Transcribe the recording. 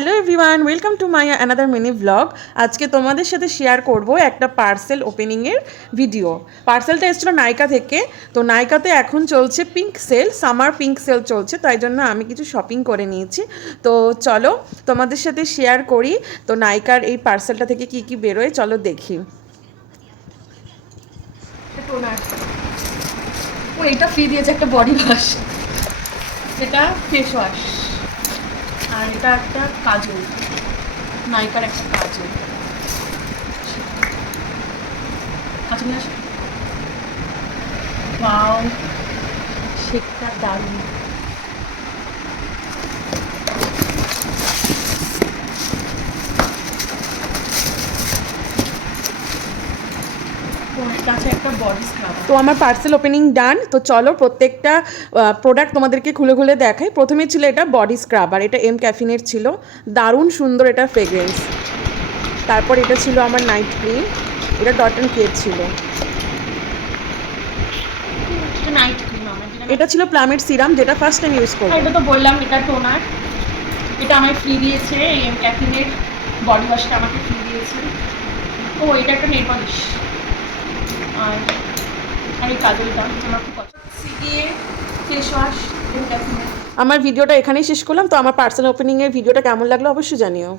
Hello everyone, welcome to my another mini blog. আজকে তোমাদের সাথে শেয়ার করব একটা পার্সেল ওপেনিংয়ের ভিডিও। পার্সেলটা এসেছিলো নাইকা থেকে। তো নাইকাতে এখন চলছে pink sale, summer pink sale চলছে, তাই জন্য আমি কিছু শপিং করে নিয়েছি। তো চলো তোমাদের সাথে শেয়ার করি তো নাইকার এই পার্সেলটা থেকে কি কি বেরোয়, চলো দেখি। ও এটা ফ্রি দিয়েছে একটা বডি ওয়াশ, এটা ফেস ওয়াশ, আর এটা একটা কাজল, নাইকার একটা কাজল। কাজল নিয়ে আসো। ওয়াও, শেকটা দারুণ। তো আমার পার্সেল ওপেনিং ডান। তো চলো প্রত্যেকটা প্রোডাক্ট তোমাদেরকে খুলে খুলে দেখাই। প্রথমে ছিল এটা বডি স্ক্রাবার, এটা এম ক্যাফিনের ছিল, দারুণ সুন্দর এটা ফ্রেগ্রেন্স। তারপর এটা ছিল আমার নাইট ক্রিম, এটা ডট অ্যান্ড কেট ছিল। এটা ছিল প্লামের সিরাম, যেটা ফার্স্ট টাইম ইউজ করব। এটা তো বললাম, এটা টোনার, এটা আমায় ফ্রি দিয়েছে। এম ক্যাফিনের বডি ওয়াশটা আমাকে ফ্রি দিয়েছে। ও এটা একটা নেল পলিশ, আর এই কাজলটা আমার খুব পছন্দ। সিডিএ ফেস ওয়াশ এম ক্যাফিনের। আমার ভিডিওটা এখানেই শেষ করলাম। তো আমার পার্সেল ওপেনিংয়ের ভিডিওটা কেমন লাগলো অবশ্যই জানিও।